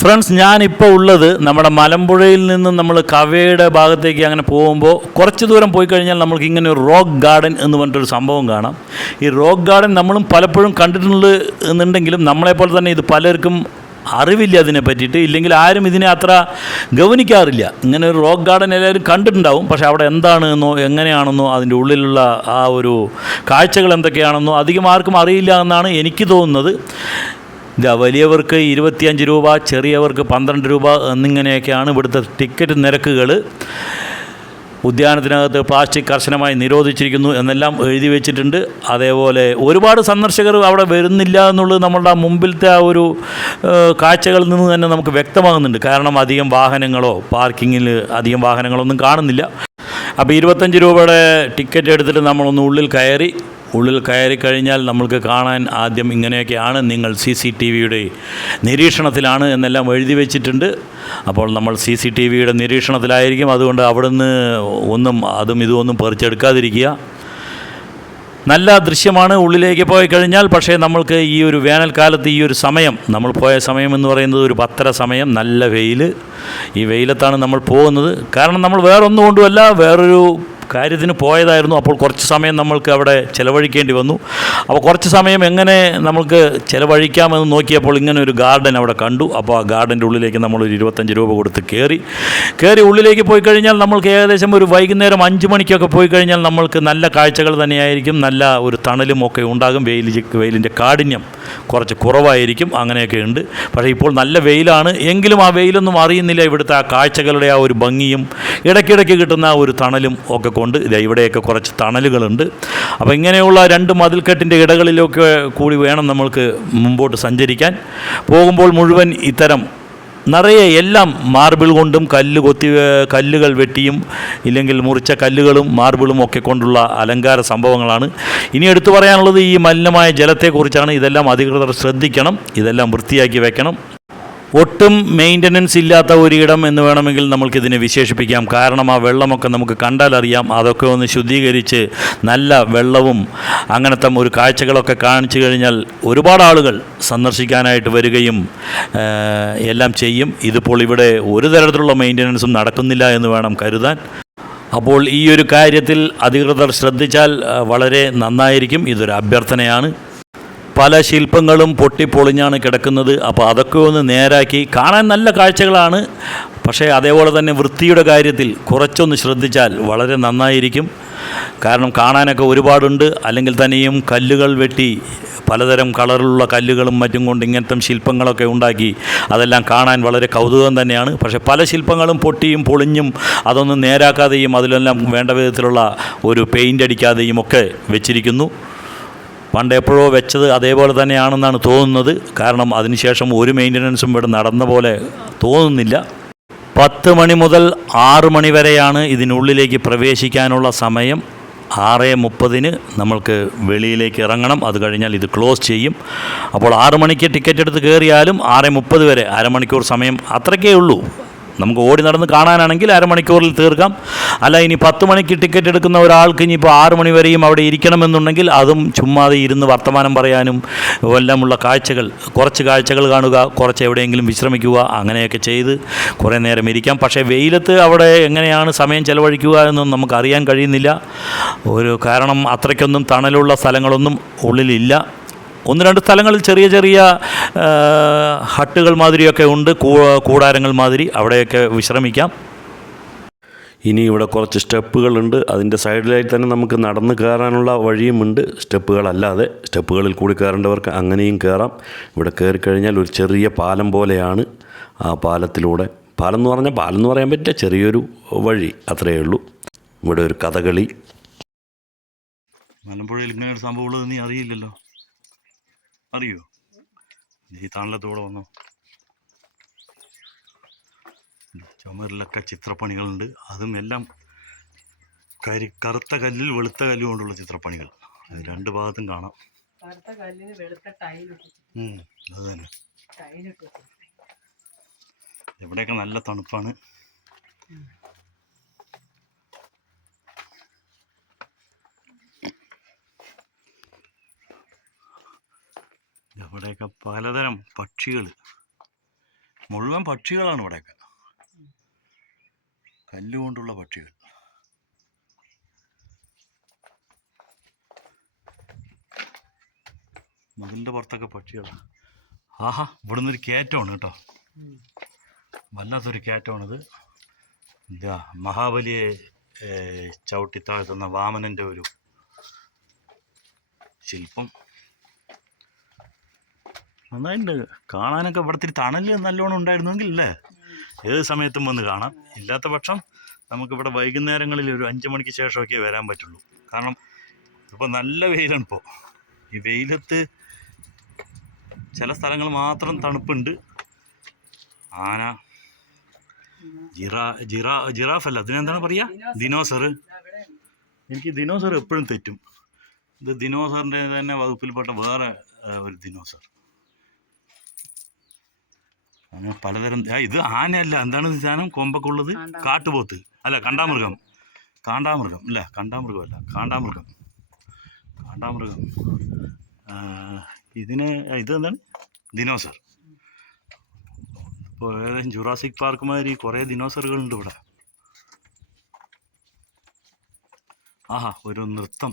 Friends ഞാനിപ്പോൾ ഉള്ളത് നമ്മുടെ മലമ്പുഴയിൽ നിന്ന് നമ്മൾ കവയുടെ ഭാഗത്തേക്ക് അങ്ങനെ പോകുമ്പോൾ കുറച്ച് ദൂരം പോയി കഴിഞ്ഞാൽ നമുക്ക് ഇങ്ങനെ ഒരു റോക്ക് ഗാർഡൻ എന്ന് പറഞ്ഞിട്ടൊരു സംഭവം കാണാം. ഈ റോക്ക് ഗാർഡൻ നമ്മളും പലപ്പോഴും കണ്ടിട്ടുണ്ട് എന്നുണ്ടെങ്കിലും നമ്മളെപ്പോലെ തന്നെ ഇത് പലർക്കും അറിവില്ല അതിനെ പറ്റിയിട്ട്. ഇല്ലെങ്കിൽ ആരും ഇതിനെ അത്ര ഗവനിക്കാറില്ല ഇങ്ങനെ ഒരു റോക്ക് ഗാർഡൻ എല്ലാവരും കണ്ടിട്ടുണ്ടാവും. പക്ഷേ അവിടെ എന്താണെന്നോ എങ്ങനെയാണെന്നോ അതിന്റെ ഉള്ളിലുള്ള ആ ഒരു കാഴ്ചകൾ എന്തൊക്കെയാണെന്നോ അധികം ആർക്കും അറിയില്ല എന്നാണ് എനിക്ക് തോന്നുന്നത്. ഇതാ വലിയവർക്ക് ഇരുപത്തിയഞ്ച് രൂപ ചെറിയവർക്ക് പന്ത്രണ്ട് രൂപ എന്നിങ്ങനെയൊക്കെയാണ് ഇവിടുത്തെ ടിക്കറ്റ് നിരക്കുകൾ ഉദ്യാനത്തിനകത്ത് പ്ലാസ്റ്റിക് കർശനമായി നിരോധിച്ചിരിക്കുന്നു എന്നെല്ലാം എഴുതി വെച്ചിട്ടുണ്ട്. അതേപോലെ ഒരുപാട് സന്ദർശകർ അവിടെ വരുന്നില്ല എന്നുള്ളത് നമ്മളുടെ മുമ്പിലത്തെ ആ ഒരു കാഴ്ചകളിൽ നിന്ന് തന്നെ നമുക്ക് വ്യക്തമാകുന്നുണ്ട്. കാരണം അധികം വാഹനങ്ങളോ പാർക്കിങ്ങിൽ അധികം വാഹനങ്ങളൊന്നും കാണുന്നില്ല. അപ്പോൾ ഇരുപത്തഞ്ച് രൂപയുടെ ടിക്കറ്റ് എടുത്തിട്ട് നമ്മളൊന്ന് ഉള്ളിൽ കയറി ഉള്ളിൽ കയറി കഴിഞ്ഞാൽ നമ്മൾക്ക് കാണാൻ ആദ്യം ഇങ്ങനെയൊക്കെയാണ്. നിങ്ങൾ സി സി ടി വിയുടെ നിരീക്ഷണത്തിലാണ് എന്നെല്ലാം എഴുതി വെച്ചിട്ടുണ്ട്. അപ്പോൾ നമ്മൾ സി സി ടി വിയുടെ നിരീക്ഷണത്തിലായിരിക്കും. അതുകൊണ്ട് അവിടുന്ന് ഒന്നും അതും ഇതും ഒന്നും പറിച്ചെടുക്കാതിരിക്കുക. നല്ല ദൃശ്യമാണ് ഉള്ളിലേക്ക് പോയി കഴിഞ്ഞാൽ. പക്ഷേ നമ്മൾക്ക് ഈ ഒരു വേനൽക്കാലത്ത് ഈ ഒരു സമയം നമ്മൾ പോയ സമയം എന്ന് പറയുന്നത് ഒരു പത്തര സമയം നല്ല വെയിൽ ഈ വെയിലത്താണ് നമ്മൾ പോകുന്നത്. കാരണം നമ്മൾ വേറൊന്നും കൊണ്ടുമല്ല വേറൊരു കാര്യത്തിന് പോയതായിരുന്നു. അപ്പോൾ കുറച്ച് സമയം നമ്മൾക്ക് അവിടെ ചിലവഴിക്കേണ്ടി വന്നു. അപ്പോൾ കുറച്ച് സമയം എങ്ങനെ നമുക്ക് ചിലവഴിക്കാമെന്ന് നോക്കിയപ്പോൾ ഇങ്ങനെ ഒരു ഗാർഡൻ അവിടെ കണ്ടു. അപ്പോൾ ആ ഗാർഡന്റെ ഉള്ളിലേക്ക് നമ്മൾ ഒരു ഇരുപത്തഞ്ച് രൂപ കൊടുത്ത് കയറി. കയറി ഉള്ളിലേക്ക് പോയി കഴിഞ്ഞാൽ നമ്മൾക്ക് ഏകദേശം ഒരു വൈകുന്നേരം അഞ്ച് മണിക്കൊക്കെ പോയി കഴിഞ്ഞാൽ നമ്മൾക്ക് നല്ല കാഴ്ചകൾ തന്നെയായിരിക്കും. നല്ല ഒരു തണലും ഒക്കെ ഉണ്ടാകും. വെയിൽ വെയിലിന്റെ കാഠിന്യം കുറച്ച് കുറവായിരിക്കും. അങ്ങനെയൊക്കെ ഉണ്ട്. പക്ഷേ ഇപ്പോൾ നല്ല വെയിലാണ്. എങ്കിലും ആ വെയിലൊന്നും അറിയുന്നില്ല. ഇവിടുത്തെ ആ കാഴ്ചകളുടെ ആ ഒരു ഭംഗിയും ഇടയ്ക്കിടയ്ക്ക് കിട്ടുന്ന ആ ഒരു തണലും ഒക്കെ കൊണ്ട് ഇതാ ഇവിടെയൊക്കെ കുറച്ച് തണലുകളുണ്ട്. അപ്പോൾ ഇങ്ങനെയുള്ള രണ്ട് മതിൽക്കെട്ടിന്റെ ഇടകളിലൊക്കെ കൂടി വേണം നമ്മൾക്ക് മുമ്പോട്ട് സഞ്ചരിക്കാൻ. പോകുമ്പോൾ മുഴുവൻ ഇത്തരം നിറയെ എല്ലാം മാർബിൾ കൊണ്ടും കല്ല് കൊത്തി കല്ലുകൾ വെട്ടിയും ഇല്ലെങ്കിൽ മുറിച്ച കല്ലുകളും മാർബിളും ഒക്കെ കൊണ്ടുള്ള അലങ്കാര സംഭവങ്ങളാണ്. ഇനി എടുത്തു പറയാനുള്ളത് ഈ മലിനമായ ജലത്തെക്കുറിച്ചാണ്. ഇതെല്ലാം അധികൃതർ ശ്രദ്ധിക്കണം. ഇതെല്ലാം വൃത്തിയാക്കി വെക്കണം. ഒട്ടും മെയിന്റനൻസ് ഇല്ലാത്ത ഒരിടം എന്ന് വേണമെങ്കിൽ നമുക്കിതിനെ വിശേഷിപ്പിക്കാം. കാരണം ആ വെള്ളമൊക്കെ നമുക്ക് കണ്ടാലറിയാം അതൊക്കെ ഒന്ന് ശുദ്ധീകരിച്ച് നല്ല വെള്ളവും അങ്ങനത്തെ ഒരു കാഴ്ചകളൊക്കെ കാണിച്ചു കഴിഞ്ഞാൽ ഒരുപാട് ആളുകൾ സന്ദർശിക്കാനായിട്ട് വരികയും എല്ലാം ചെയ്യും. ഇതിപ്പോൾ ഇവിടെ ഒരു തരത്തിലുള്ള മെയിന്റനൻസും നടക്കുന്നില്ല എന്ന് വേണം കരുതാൻ. അപ്പോൾ ഈ ഒരു കാര്യത്തിൽ അധികൃതർ ശ്രദ്ധിച്ചാൽ വളരെ നന്നായിരിക്കും. ഇതൊരു അഭ്യർത്ഥനയാണ്. പല ശില്പങ്ങളും പൊട്ടിപ്പൊളിഞ്ഞാണ് കിടക്കുന്നത്. അപ്പോൾ അതൊക്കെ ഒന്ന് നേരാക്കി. കാണാൻ നല്ല കാഴ്ചകളാണ്. പക്ഷേ അതേപോലെ തന്നെ വൃത്തിയുടെ കാര്യത്തിൽ കുറച്ചൊന്ന് ശ്രദ്ധിച്ചാൽ വളരെ നന്നായിരിക്കും. കാരണം കാണാനൊക്കെ ഒരുപാടുണ്ട്. അല്ലെങ്കിൽ തന്നെയും കല്ലുകൾ വെട്ടി പലതരം കളറിലുള്ള കല്ലുകളും മറ്റും കൊണ്ട് ഇങ്ങനത്തെ ശില്പങ്ങളൊക്കെ ഉണ്ടാക്കി അതെല്ലാം കാണാൻ വളരെ കൗതുകം തന്നെയാണ്. പക്ഷേ പല ശില്പങ്ങളും പൊട്ടിയും പൊളിഞ്ഞും അതൊന്നും നേരാക്കാതെയും അതിലെല്ലാം വേണ്ട വിധത്തിലുള്ള ഒരു പെയിന്റ് അടിക്കാതെയും ഒക്കെ വെച്ചിരിക്കുന്നു. പണ്ട് എപ്പോഴോ വെച്ചത് അതേപോലെ തന്നെയാണെന്നാണ് തോന്നുന്നത്. കാരണം അതിനുശേഷം ഒരു മെയിന്റനൻസും ഇവിടെ നടന്ന പോലെ തോന്നുന്നില്ല. പത്ത് മണി മുതൽ ആറ് മണി വരെയാണ് ഇതിനുള്ളിലേക്ക് പ്രവേശിക്കാനുള്ള സമയം. ആറ് മുപ്പതിന് നമ്മൾക്ക് വെളിയിലേക്ക് ഇറങ്ങണം. അത് കഴിഞ്ഞാൽ ഇത് ക്ലോസ് ചെയ്യും. അപ്പോൾ ആറ് മണിക്ക് ടിക്കറ്റ് എടുത്ത് കയറിയാലും ആറ് മുപ്പത് വരെ അരമണിക്കൂർ സമയം അത്രയ്ക്കേ ഉള്ളൂ. നമുക്ക് ഓടി നടന്ന് കാണാനാണെങ്കിൽ അരമണിക്കൂറിൽ തീർക്കാം. അല്ല ഇനി പത്ത് മണിക്ക് ടിക്കറ്റ് എടുക്കുന്ന ഒരാൾക്ക് ഇനിയിപ്പോൾ ആറ് മണി വരെയും അവിടെ ഇരിക്കണമെന്നുണ്ടെങ്കിൽ അതും ചുമ്മാതെ ഇരുന്ന് വർത്തമാനം പറയാനും എല്ലാമുള്ള കാഴ്ചകൾ കുറച്ച് കാഴ്ചകൾ കാണുക കുറച്ച് എവിടെയെങ്കിലും വിശ്രമിക്കുക അങ്ങനെയൊക്കെ ചെയ്ത് കുറേ നേരം ഇരിക്കാം. പക്ഷേ വെയിലത്ത് അവിടെ എങ്ങനെയാണ് സമയം ചെലവഴിക്കുക എന്നൊന്നും നമുക്ക് അറിയാൻ കഴിയുന്നില്ല. ഒരു കാരണം അത്രയ്ക്കൊന്നും തണലുള്ള സ്ഥലങ്ങളൊന്നും ഉള്ളിലില്ല. ഒന്ന് രണ്ട് സ്ഥലങ്ങളിൽ ചെറിയ ചെറിയ ഹട്ടുകൾ മാതിരിയൊക്കെ ഉണ്ട് കൂടാരങ്ങൾ മാതിരി. അവിടെയൊക്കെ വിശ്രമിക്കാം. ഇനി ഇവിടെ കുറച്ച് സ്റ്റെപ്പുകളുണ്ട്. അതിന്റെ സൈഡിലായി തന്നെ നമുക്ക് നടന്ന് കയറാനുള്ള വഴിയുമുണ്ട്. സ്റ്റെപ്പുകളല്ലാതെ സ്റ്റെപ്പുകളിൽ കൂടി കയറേണ്ടവർക്ക് അങ്ങനെയും കയറാം. ഇവിടെ കയറി കഴിഞ്ഞാൽ ഒരു ചെറിയ പാലം പോലെയാണ് ആ പാലത്തിലൂടെ. പാലം എന്ന് പറഞ്ഞാൽ പാലം എന്ന് പറയാൻ പറ്റില്ല ചെറിയൊരു വഴി അത്രയേ ഉള്ളൂ. ഇവിടെ ഒരു കഥകളി. മലമ്പുഴയിൽ ഇങ്ങനെ ഒരു സംഭവമുള്ളത് നീ അറിയില്ലല്ലോ. അറിയോ? ഈ തണലത്തൂടെ വന്നോ? ചുമരിലൊക്കെ ചിത്രപ്പണികളുണ്ട്. അതും എല്ലാം കരി കറുത്ത കല്ലിൽ വെളുത്ത കല്ല് കൊണ്ടുള്ള ചിത്രപ്പണികൾ. രണ്ട് ഭാഗത്തും കാണാം. കറുത്ത കല്ലിന് വെളുത്ത അത് തന്നെ. ഇവിടെയൊക്കെ നല്ല തണുപ്പാണ്. ഇവിടെയൊക്കെ പലതരം പക്ഷികൾ മുഴുവൻ പക്ഷികളാണ് ഇവിടെയൊക്കെ. കല്ലുകൊണ്ടുള്ള പക്ഷികൾ. മതിലിന്റെ പുറത്തൊക്കെ പക്ഷികളാണ് ആഹാ ഇവിടെ നിന്നൊരു കയറ്റമാണ് കേട്ടോ. വല്ലാത്തൊരു കയറ്റമാണിത്. ഇതാ മഹാബലിയെ ചവിട്ടി ചവിട്ടിത്താഴ്ത്തുന്ന വാമനന്റെ ഒരു ശില്പം. നന്നായിട്ടുണ്ട് കാണാനൊക്കെ ഇവിടെ ഇത്തിരി തണൽ നല്ലോണം ഉണ്ടായിരുന്നെങ്കിൽ ഇല്ലേ ഏത് സമയത്തും വന്ന് കാണാം. ഇല്ലാത്ത പക്ഷം നമുക്കിവിടെ വൈകുന്നേരങ്ങളിൽ ഒരു അഞ്ച് മണിക്ക് ശേഷമൊക്കെ വരാൻ പറ്റുള്ളൂ. കാരണം ഇപ്പോൾ നല്ല വെയിലാണ് ഇപ്പോൾ ഈ വെയിലത്ത് ചില സ്ഥലങ്ങൾ മാത്രം തണുപ്പുണ്ട്. ആന ജിറാ ജിറാ ജിറാഫ് അല്ല അതിനെന്താണ് പറയുക ദിനോസർ. എനിക്ക് ദിനോസർ എപ്പോഴും തെറ്റും. ഇത് ദിനോസറിന്റെ തന്നെ വകുപ്പിൽപ്പെട്ട വേറെ ഒരു ദിനോസർ. അങ്ങനെ പലതരം ഇത് ആനയല്ല. എന്താണ് സാധനം? കൊമ്പൊക്കെ ഉള്ളത് കാട്ടുപോത്ത്. അല്ല കണ്ടാമൃഗം. കാണ്ടാമൃഗം. അല്ല കാണ്ടാമൃഗമല്ല. കാണ്ടാമൃഗം. കാണ്ടാമൃഗം. ഇതിന് ഇത് എന്താണ്? ദിനോസർ. ഇപ്പോൾ ഏകദേശം ജുറാസിക് പാർക്ക് മാതിരി കുറേ ദിനോസറുകളുണ്ട് ഇവിടെ. ആഹാ ഒരു നൃത്തം.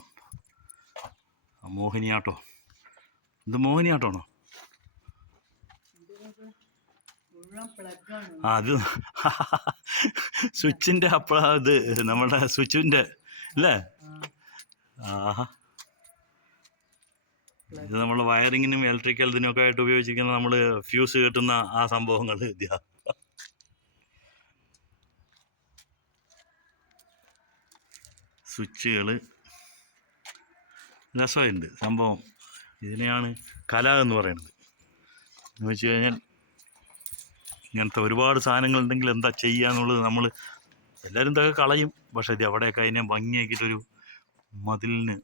മോഹിനിയാട്ടോ. ഇത് മോഹിനിയാട്ടമാണോ മുഴുവൻ പ്ലഗാണ് ആ അത് സ്വിച്ചിന്റെ അപ്പളാ ഇത് നമ്മുടെ സ്വിച്ചിന്റെ അല്ലേ? ആഹാ. ഇത് നമ്മൾ വയറിങ്ങിനും ഇലക്ട്രിക്കൽ ഇതിനൊക്കെ ആയിട്ട് ഉപയോഗിച്ചിരിക്കുന്ന നമ്മൾ ഫ്യൂസ് കെട്ടുന്ന ആ സംഭവങ്ങൾ ഇതാ. സ്വിച്ചുകൾ രസമുണ്ട് സംഭവം. ഇതിനെയാണ് കല എന്ന് പറയുന്നത്. എന്ന് വെച്ച് കഴിഞ്ഞാൽ ഇങ്ങനത്തെ ഒരുപാട് സാധനങ്ങൾ ഉണ്ടെങ്കിൽ എന്താ ചെയ്യാന്നുള്ളത് നമ്മൾ എല്ലാവരും ഇതൊക്കെ കളയും. പക്ഷേ ഇത് അവിടെയൊക്കെ അതിനെ ഭംഗിയാക്കിയിട്ടൊരു മതിലിന്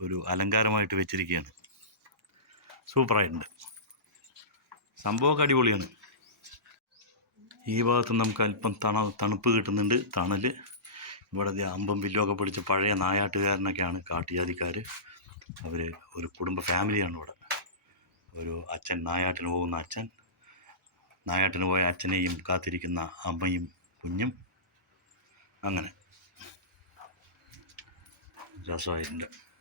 ഒരു അലങ്കാരമായിട്ട് വെച്ചിരിക്കുകയാണ്. സൂപ്പറായിട്ടുണ്ട്. സംഭവമൊക്കെ അടിപൊളിയാണ്. ഈ ഭാഗത്ത് നമുക്ക് അല്പം തണ തണുപ്പ് കിട്ടുന്നുണ്ട്. തണൽ ഇവിടെ അമ്പം വില്ലൊക്കെ പിടിച്ച് പഴയ നായാട്ടുകാരനൊക്കെയാണ് കാട്ടുജാതിക്കാർ. അവർ ഒരു കുടുംബ ഫാമിലിയാണ് ഇവിടെ. ഒരു അച്ഛൻ നായാട്ടിന് പോകുന്ന അച്ഛൻ നായാട്ടിന് പോയ അച്ഛനെയും കാത്തിരിക്കുന്ന അമ്മയും കുഞ്ഞും അങ്ങനെ. രസമായിട്ടുണ്ട്.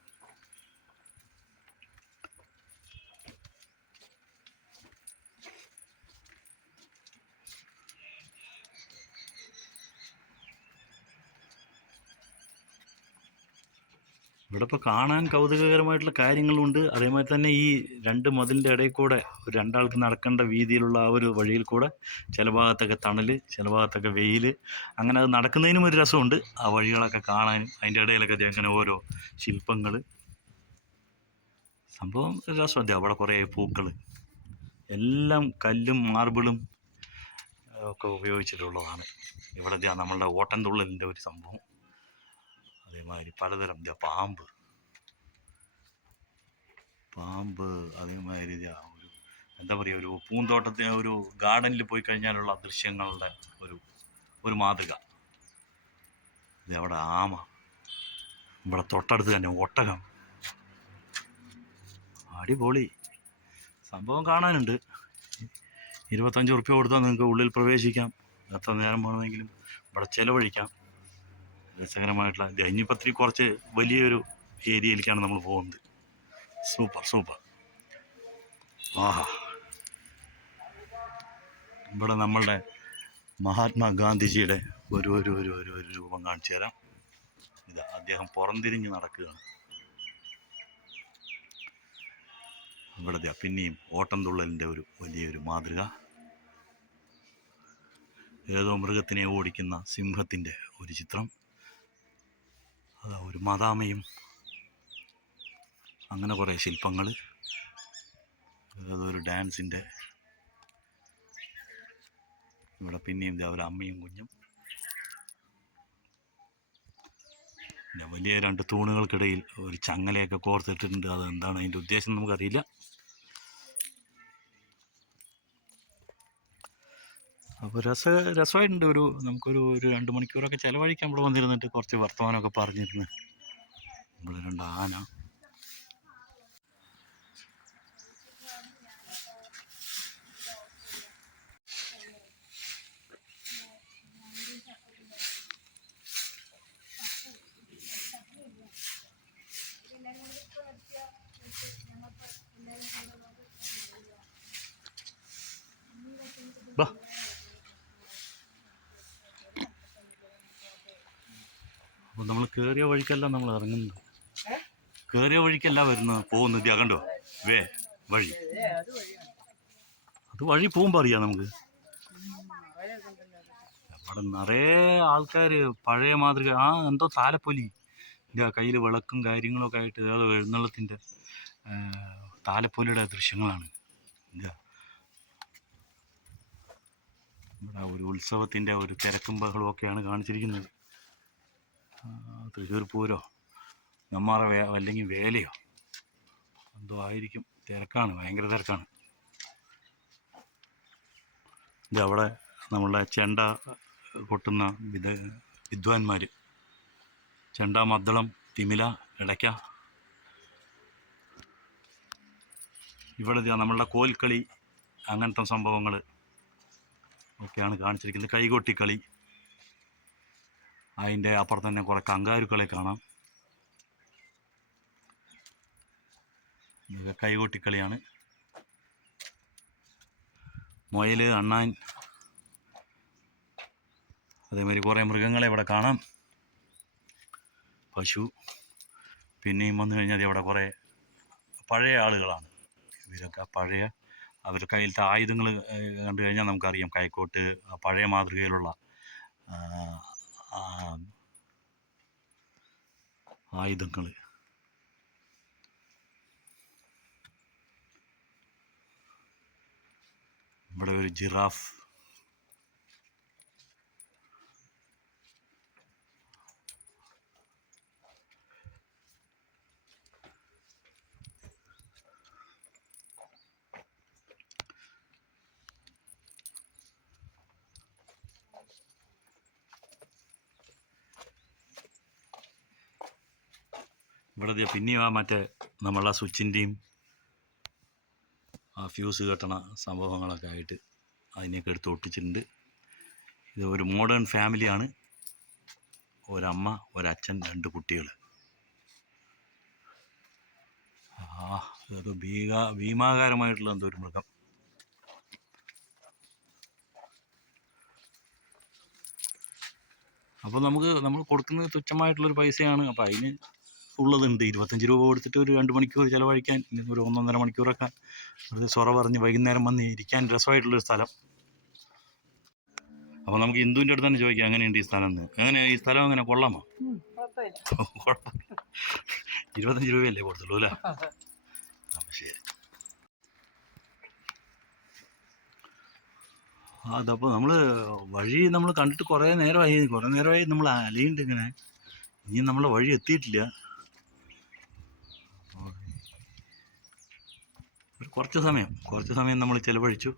ഇവിടെ ഇപ്പോൾ കാണാൻ കൗതുകകരമായിട്ടുള്ള കാര്യങ്ങളുണ്ട്. അതേമാതിരി തന്നെ ഈ രണ്ട് മതിലിന്റെ ഇടയിൽ കൂടെ ഒരു രണ്ടാൾക്ക് നടക്കേണ്ട വീതിയിലുള്ള ആ ഒരു വഴിയിൽ കൂടെ ചില ഭാഗത്തൊക്കെ തണൽ ചില ഭാഗത്തൊക്കെ വെയിൽ അങ്ങനെ അത് നടക്കുന്നതിനും ഒരു രസമുണ്ട്. ആ വഴികളൊക്കെ കാണാനും അതിന്റെ ഇടയിലൊക്കെ അങ്ങനെ ഓരോ ശില്പങ്ങൾ സംഭവം രസം അവിടെ കുറേ പൂക്കൾ എല്ലാം കല്ലും മാർബിളും ഒക്കെ ഉപയോഗിച്ചിട്ടുള്ളതാണ്. ഇവിടെ നമ്മളുടെ നമ്മളുടെ ഓട്ടൻതുള്ളലിന്റെ ഒരു സംഭവം. അതേമാതിരി பலதரம். இந்த പാമ്പ് പാമ്പ് അതേമാതിരി ഒരു എന്താ പറയുക ഒരു പൂന്തോട്ടത്തിന് ഒരു ഗാർഡനിൽ പോയി കഴിഞ്ഞാലുള്ള ദൃശ്യങ്ങളുടെ ഒരു ഒരു മാതൃക. ഇത് അവിടെ ആമ. ഇവിടെ തൊട്ടടുത്ത് തന്നെ ഒട്ടകം. അടിപൊളി. സംഭവം കാണാനുണ്ട്. ഇരുപത്തഞ്ച് ഉറുപ്പ്യ കൊടുത്താൽ നിങ്ങൾക്ക് ഉള്ളിൽ പ്രവേശിക്കാം. എത്ര നേരം വേണമെങ്കിലും ഇവിടെ ചിലവഴിക്കാം. രസകരമായിട്ടുള്ള ഇനിയിപ്പോൾ കുറച്ച് വലിയൊരു ഏരിയയിലേക്കാണ് നമ്മൾ പോകുന്നത്. Super super. ആഹാ. ഇവിടെ നമ്മളുടെ മഹാത്മാഗാന്ധിജിയുടെ ഒരു ഒരു ഒരു ഒരു ഒരു രൂപം കാണിച്ചു തരാം. ഇത് അദ്ദേഹം പുറംതിരിഞ്ഞ് നടക്കുകയാണ്. ഇവിടെ പിന്നെയും ഓട്ടംതുള്ളലിന്റെ ഒരു വലിയൊരു മാതൃക. ഏതോ മൃഗത്തിനെ ഓടിക്കുന്ന സിംഹത്തിന്റെ ഒരു ചിത്രം. ഒരു മാതാമയും അങ്ങനെ കുറേ ശില്പങ്ങൾ അതൊരു ഡാൻസിന്റെ. ഇവിടെ പിന്നെയും ഒരു അമ്മയും കുഞ്ഞും. പിന്നെ വലിയ രണ്ട് തൂണുകൾക്കിടയിൽ ഒരു ചങ്ങലയൊക്കെ കോർത്തിട്ടിട്ടുണ്ട്. അത് എന്താണ് അതിന്റെ ഉദ്ദേശം നമുക്കറിയില്ല. അപ്പോൾ രസ രസമായിട്ടുണ്ട് ഒരു നമുക്കൊരു ഒരു രണ്ട് മണിക്കൂറൊക്കെ ചിലവഴിക്കാൻ ഇവിടെ വന്നിരുന്നിട്ട് കുറച്ച് വർത്തമാനമൊക്കെ പറഞ്ഞിരുന്നു. ഇവിടെ രണ്ട് ആന. അപ്പോൾ നമ്മൾ കയറിയ വഴിക്കല്ല നമ്മൾ ഇറങ്ങുന്നത്. കയറിയ വഴിക്കല്ല വരുന്നത്. പോകുന്നത് അകണ്ടോ കണ്ടോ? വേ വഴി. അത് വഴി പോകുമ്പോൾ അറിയാം നമുക്ക്. അവിടെ നിറയെ ആൾക്കാർ പഴയ മാതൃക. ആ എന്തോ താലപ്പൊലി. ഇതാ കയ്യിൽ വിളക്കും കാര്യങ്ങളൊക്കെ ആയിട്ട് അത് എഴുന്നള്ളത്തിന്റെ താലപ്പൊലിയുടെ ദൃശ്യങ്ങളാണ്. ഇതാ. ഇവിടെ ഒരു ഉത്സവത്തിന്റെ ഒരു തിരക്കും ബഹളവും ഒക്കെയാണ് കാണിച്ചിരിക്കുന്നത്. തൃശ്ശൂർ പൂരോ? നെമ്മാറ വേ അല്ലെങ്കിൽ വേലയോ? എന്തോ ആയിരിക്കും. തിരക്കാണ് ഭയങ്കര തിരക്കാണ്. ഇത് അവിടെ നമ്മളുടെ ചെണ്ട കൊട്ടുന്ന വിദ വിദ്വാൻമാർ ചെണ്ട മദ്ദളം തിമില ഇടയ്ക്ക ഇവിടെ നമ്മളുടെ കോൽക്കളി അങ്ങനത്തെ സംഭവങ്ങൾ ഒക്കെയാണ് കാണിച്ചിരിക്കുന്നത്. കൈകൊട്ടിക്കളി. അതിന്റെ അപ്പുറത്ത് തന്നെ കുറേ കങ്കാരുക്കളെ കാണാം. ഇതൊക്കെ കൈകൊട്ടിക്കളിയാണ്. മുയൽ അണ്ണാൻ അതേമാതിരി കുറേ മൃഗങ്ങളെ ഇവിടെ കാണാം. പശു പിന്നെയും വന്നു കഴിഞ്ഞാൽ ഇവിടെ കുറേ പഴയ ആളുകളാണ്. ഇവരൊക്കെ പഴയ അവരുടെ കയ്യിലത്തെ ആയുധങ്ങൾ കണ്ടു കഴിഞ്ഞാൽ നമുക്കറിയാം കൈക്കോട്ട് പഴയ മാതൃകയിലുള്ള ആയുധങ്ങൾ. ഇവിടെ ഒരു ജിറാഫ് ഇവിടെ പിന്നെയും ആ മറ്റേ നമ്മളെ സ്വിച്ചിന്റെയും ആ ഫ്യൂസ് കെട്ടണ സംഭവങ്ങളൊക്കെ ആയിട്ട് അതിനെയൊക്കെ എടുത്ത് ഒട്ടിച്ചിട്ടുണ്ട്. ഇത് ഒരു മോഡേൺ ഫാമിലിയാണ്. ഒരമ്മ ഒരച്ഛൻ രണ്ട് കുട്ടികൾ. ആ ഇതൊക്കെ ഭീക ഭീമാകാരമായിട്ടുള്ള എന്തോ ഒരു മൃഗം. അപ്പോൾ നമുക്ക് നമ്മൾ കൊടുക്കുന്നത് തുച്ഛമായിട്ടുള്ളൊരു പൈസയാണ്. അപ്പോൾ അതിന് ഉള്ളതുണ്ട്. ഇരുപത്തഞ്ച് രൂപ കൊടുത്തിട്ട് ഒരു രണ്ട് മണിക്കൂർ ചിലവഴിക്കാൻ ഇല്ലെങ്കിൽ ഒരു ഒന്നൊന്നര മണിക്കൂറൊക്കെ വെറുതെ സൊറ പറഞ്ഞ് വൈകുന്നേരം വന്ന് ഇരിക്കാൻ രസമായിട്ടുള്ളൊരു സ്ഥലം. അപ്പോൾ നമുക്ക് ഹിന്ദുവിന്റെ അടുത്ത് തന്നെ ചോദിക്കാം എങ്ങനെയുണ്ട് ഈ സ്ഥലം എന്ന് എങ്ങനെ ഈ സ്ഥലം എങ്ങനെ? കൊള്ളാമോ? കുഴപ്പമില്ല ഇരുപത്തഞ്ച് രൂപയല്ലേ കൊടുത്തുള്ളൂ അല്ലേ? അപ്പോൾ ശരി. അതപ്പോൾ നമ്മൾ വഴി നമ്മൾ കണ്ടിട്ട് കുറേ നേരമായി. കുറേ നേരമായി നമ്മൾ അലയുണ്ട് ഇങ്ങനെ. ഇനി നമ്മളെ വഴി എത്തിയിട്ടില്ല. കുറച്ച് സമയം കുറച്ച് സമയം നമ്മൾ ചിലവഴിച്ചു.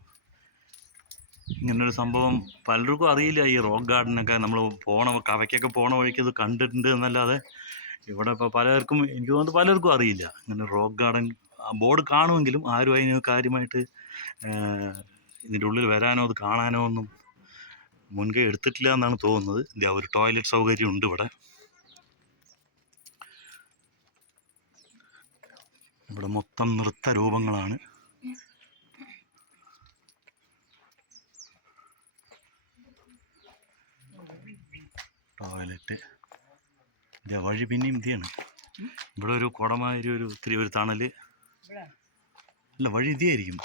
ഇങ്ങനൊരു സംഭവം പലർക്കും അറിയില്ല. ഈ റോക്ക് ഗാർഡനൊക്കെ നമ്മൾ പോണ കവയ്ക്കൊക്കെ പോണ വഴിക്ക് ഇത് കണ്ടിട്ടുണ്ട് എന്നല്ലാതെ ഇവിടെ ഇപ്പോൾ പലർക്കും എനിക്ക് തോന്നുന്നു പലർക്കും അറിയില്ല. ഇങ്ങനെ റോക്ക് ഗാർഡൻ ബോർഡ് കാണുമെങ്കിലും ആരും അതിന് കാര്യമായിട്ട് ഇതിന്റെ ഉള്ളിൽ വരാനോ അത് കാണാനോ ഒന്നും മുൻകൈ എടുത്തിട്ടില്ല എന്നാണ് തോന്നുന്നത്. ഒരു ടോയ്ലറ്റ് സൗകര്യം ഉണ്ട് ഇവിടെ. ഇവിടെ മൊത്തം നൃത്ത രൂപങ്ങളാണ്. ടോയ്ലറ്റ്. ഇതേ വഴി പിന്നെയും ഇതാണ്. ഇവിടെ ഒരു കുടമായൊരു ഒരു ഇത്തിരി ഒരു തണൽ അല്ല വഴി ഇതായിരിക്കും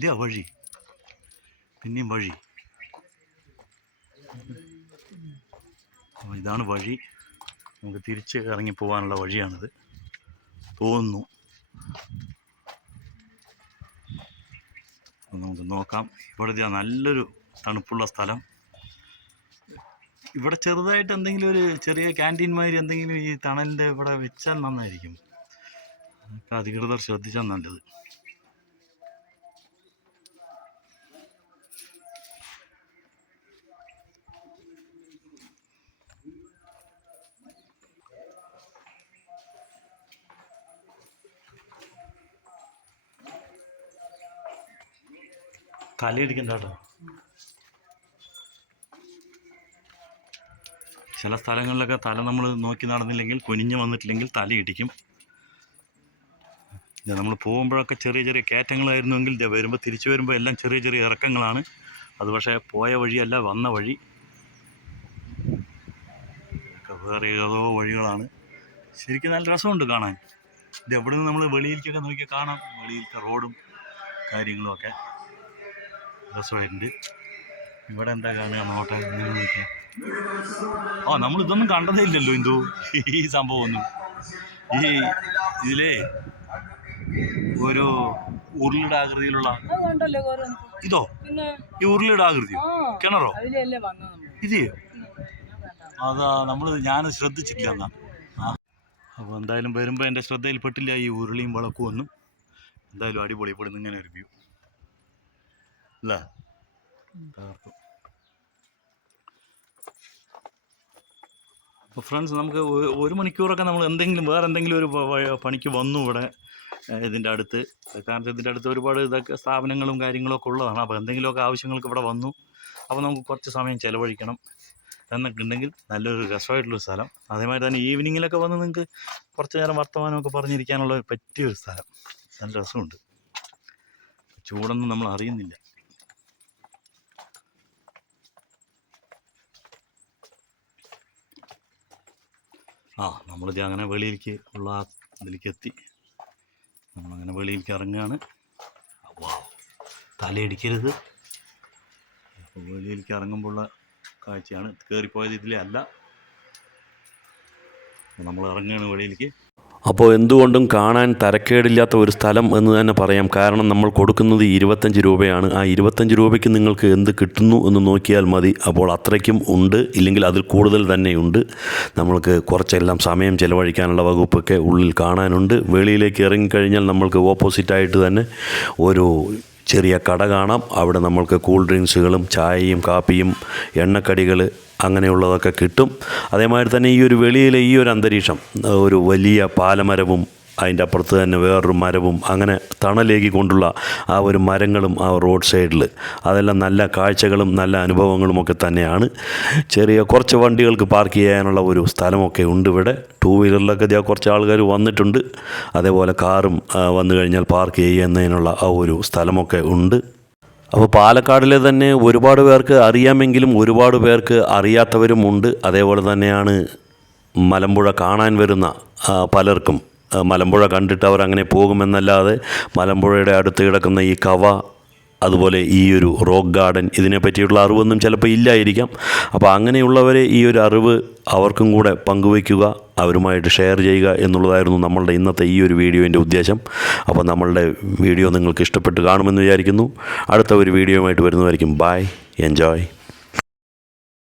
ഇതാ വഴി. പിന്നെയും വഴി. ഇതാണ് വഴി. നമുക്ക് തിരിച്ച് ഇറങ്ങി പോകാനുള്ള വഴിയാണിത്. തോന്നുന്നു. നമുക്ക് നോക്കാം. ഇവിടെ നല്ലൊരു തണുപ്പുള്ള സ്ഥലം. ഇവിടെ ചെറുതായിട്ട് എന്തെങ്കിലും ഒരു ചെറിയ ക്യാന്റീൻ മാതിരി എന്തെങ്കിലും ഈ തണലിന്റെ ഇവിടെ വെച്ചാൽ നന്നായിരിക്കും. അധികൃതർ ശ്രദ്ധിച്ചാൽ നല്ലത്. തലയിടിക്കണ്ട കേട്ടോ ചില സ്ഥലങ്ങളിലൊക്കെ തല നമ്മൾ നോക്കി നടന്നില്ലെങ്കിൽ കുനിഞ്ഞു വന്നിട്ടില്ലെങ്കിൽ തലയിടിക്കും നമ്മൾ പോകുമ്പോഴൊക്കെ ചെറിയ ചെറിയ കയറ്റങ്ങളായിരുന്നുവെങ്കിൽ വരുമ്പോൾ തിരിച്ചു വരുമ്പോൾ എല്ലാം ചെറിയ ചെറിയ ഇറക്കങ്ങളാണ്. അത് പക്ഷേ പോയ വഴിയല്ല വന്ന വഴി. വേറെ ഏതോ വഴികളാണ്. ശരിക്കും നല്ല രസമുണ്ട് കാണാൻ. ഇത് എവിടെ നിന്ന് നമ്മൾ വെളിയിലേക്കൊക്കെ നോക്കിയാൽ കാണാം. വെളിയിലത്തെ റോഡും കാര്യങ്ങളും ഒക്കെ. രസമായിട്ടുണ്ട്. ഇവിടെ എന്താ കാണുക? നോട്ടെ ആ നമ്മൾ ഇതൊന്നും കണ്ടതേ ഇല്ലല്ലോ ഇന്ദു. ഈ സംഭവമൊന്നും. ഈ ഇതിലേ ഒരു നമുക്ക്. ഇതോ? ഈ ഉരുളിയുടെ ആകൃതി ആ കിണറോ? ഇത് അതാ നമ്മൾ ഞാൻ ശ്രദ്ധിച്ചിട്ടില്ല എന്നാ. അപ്പോൾ എന്തായാലും വരുമ്പോൾ എന്റെ ശ്രദ്ധയിൽപ്പെട്ടില്ല ഈ ഉരുളിയും വിളക്കും ഒന്നും എന്തായാലും അടിപൊളി. ഇപ്പോൾ ഇങ്ങനെ ഒരു വ്യൂ. അപ്പോൾ ഫ്രണ്ട്സ് നമുക്ക് ഒരു മണിക്കൂറൊക്കെ നമ്മൾ എന്തെങ്കിലും വേറെ എന്തെങ്കിലും ഒരു പണിക്ക് വന്നു ഇവിടെ ഇതിന്റെ അടുത്ത്. കാരണം ഇതിന്റെ അടുത്ത് ഒരുപാട് ഇതൊക്കെ സ്ഥാപനങ്ങളും കാര്യങ്ങളൊക്കെ ഉള്ളതാണ്. അപ്പോൾ എന്തെങ്കിലുമൊക്കെ ആവശ്യങ്ങൾക്ക് ഇവിടെ വന്നു. അപ്പോൾ നമുക്ക് കുറച്ച് സമയം ചിലവഴിക്കണം. എന്നൊക്കെ ഉണ്ടെങ്കിൽ നല്ലൊരു രസമായിട്ടുള്ളൊരു സ്ഥലം. അതേമാതിരി തന്നെ ഈവനിങ്ങിലൊക്കെ വന്ന് നിങ്ങൾക്ക് കുറച്ച് നേരം വർത്തമാനമൊക്കെ പറഞ്ഞിരിക്കാനുള്ള പറ്റിയൊരു സ്ഥലം. നല്ല രസമുണ്ട്. ചൂടൊന്നും നമ്മൾ അറിയുന്നില്ല. ആ നമ്മളിത് അങ്ങനെ വെളിയിലേക്ക് ഉള്ള ആ ഇതിലേക്ക് എത്തി. നമ്മളങ്ങനെ വെളിയിലേക്ക് ഇറങ്ങുകയാണ്. വാ തലയിടിക്കരുത്. അപ്പോൾ വെളിയിലേക്ക് ഇറങ്ങുമ്പോഴുള്ള കാഴ്ചയാണ്. കയറിപ്പോയത് ഇതിലേ അല്ല. നമ്മൾ ഇറങ്ങുകയാണ് വെളിയിലേക്ക്. അപ്പോൾ എന്തുകൊണ്ടും കാണാൻ തരക്കേടില്ലാത്ത ഒരു സ്ഥലം എന്ന് തന്നെ പറയാം. കാരണം നമ്മൾ കൊടുക്കുന്നത് ഇരുപത്തഞ്ച് രൂപയാണ്. ആ ഇരുപത്തഞ്ച് രൂപയ്ക്ക് നിങ്ങൾക്ക് എന്ത് കിട്ടുന്നു എന്ന് നോക്കിയാൽ മതി. അപ്പോൾ അത്രയ്ക്കും ഉണ്ട്. ഇല്ലെങ്കിൽ അതിൽ കൂടുതൽ തന്നെയുണ്ട്. നമ്മൾക്ക് കുറച്ചെല്ലാം സമയം ചിലവഴിക്കാനുള്ള വകുപ്പൊക്കെ ഉള്ളിൽ കാണാനുണ്ട്. വെളിയിലേക്ക് ഇറങ്ങിക്കഴിഞ്ഞാൽ നമ്മൾക്ക് ഓപ്പോസിറ്റായിട്ട് തന്നെ ഒരു ചെറിയ കട കാണാം. അവിടെ നമ്മൾക്ക് കൂൾ ഡ്രിങ്ക്സുകളും ചായയും കാപ്പിയും എണ്ണക്കടികൾ അങ്ങനെയുള്ളതൊക്കെ കിട്ടും. അതേമാതിരി തന്നെ ഈ ഒരു വെളിയിലെ ഈ ഒരു അന്തരീക്ഷം ഒരു വലിയ പാലമരവും അതിന്റെ അപ്പുറത്ത് തന്നെ വേറൊരു മരവും അങ്ങനെ തണലേകി കൊണ്ടുള്ള ആ ഒരു മരങ്ങളും ആ റോഡ് സൈഡിൽ. അതെല്ലാം നല്ല കാഴ്ചകളും നല്ല അനുഭവങ്ങളും ഒക്കെ തന്നെയാണ്. ചെറിയ കുറച്ച് വണ്ടികൾക്ക് പാർക്ക് ചെയ്യാനുള്ള ഒരു സ്ഥലമൊക്കെ ഉണ്ട് ഇവിടെ. ടൂ വീലറിലൊക്കെ ഇതാ കുറച്ച് ആൾക്കാർ വന്നിട്ടുണ്ട്. അതേപോലെ കാറും വന്നു കഴിഞ്ഞാൽ പാർക്ക് ചെയ്യുന്നതിനുള്ള ആ ഒരു സ്ഥലമൊക്കെ ഉണ്ട്. അപ്പോൾ പാലക്കാടിലെ തന്നെ ഒരുപാട് പേർക്ക് അറിയാമെങ്കിലും ഒരുപാട് പേർക്ക് അറിയാത്തവരുമുണ്ട് അതേപോലെ തന്നെയാണ് മലമ്പുഴ കാണാൻ വരുന്ന പലർക്കും. മലമ്പുഴ കണ്ടിട്ട് അവർ അങ്ങനെ പോകുമെന്നല്ലാതെ മലമ്പുഴയുടെ അടുത്ത് കിടക്കുന്ന ഈ കവ അതുപോലെ ഈ ഒരു റോക്ക് ഗാർഡൻ ഇതിനെ പറ്റിയുള്ള അറിവൊന്നും ചിലപ്പോൾ ഇല്ലായിരിക്കാം. അപ്പോൾ അങ്ങനെയുള്ളവരെ ഈ ഒരു അറിവ് അവർക്കും കൂടെ പങ്കുവയ്ക്കുക അവരുമായിട്ട് ഷെയർ ചെയ്യുക എന്നുള്ളതായിരുന്നു നമ്മളുടെ ഇന്നത്തെ ഈ ഒരു വീഡിയോന്റെ ഉദ്ദേശം. അപ്പോൾ നമ്മളുടെ വീഡിയോ നിങ്ങൾക്ക് ഇഷ്ടപ്പെട്ട് കാണുമെന്ന് വിചാരിക്കുന്നു. അടുത്ത ഒരു വീഡിയോയുമായിട്ട് വരുന്നതായിരിക്കും. Bye enjoy